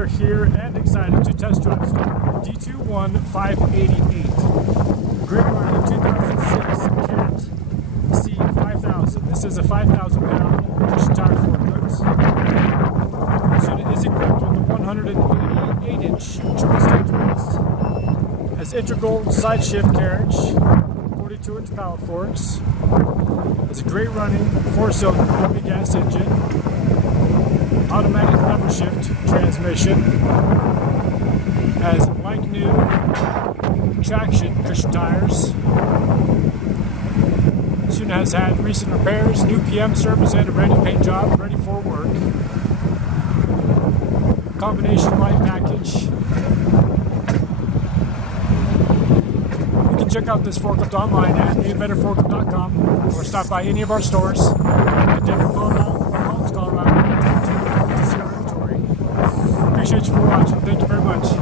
are here and excited to test drive D21 588. Great running 2006 CAT C5000. This is a 5,000 pound cushion tire forklift. This unit is equipped with a 188-inch joystick mast. Has integral side shift carriage, 42-inch pallet forks. Has a great running 4-cylinder propane gas engine. Automatic lever shift transmission, has like new traction cushion tires. This unit has had recent repairs, new PM service, and a brand new paint job ready for work. Combination light package. You can check out this forklift online at abetterforklift.com or stop by any of our stores at Denver, Colorado. Appreciate you for watching. Thank you very much.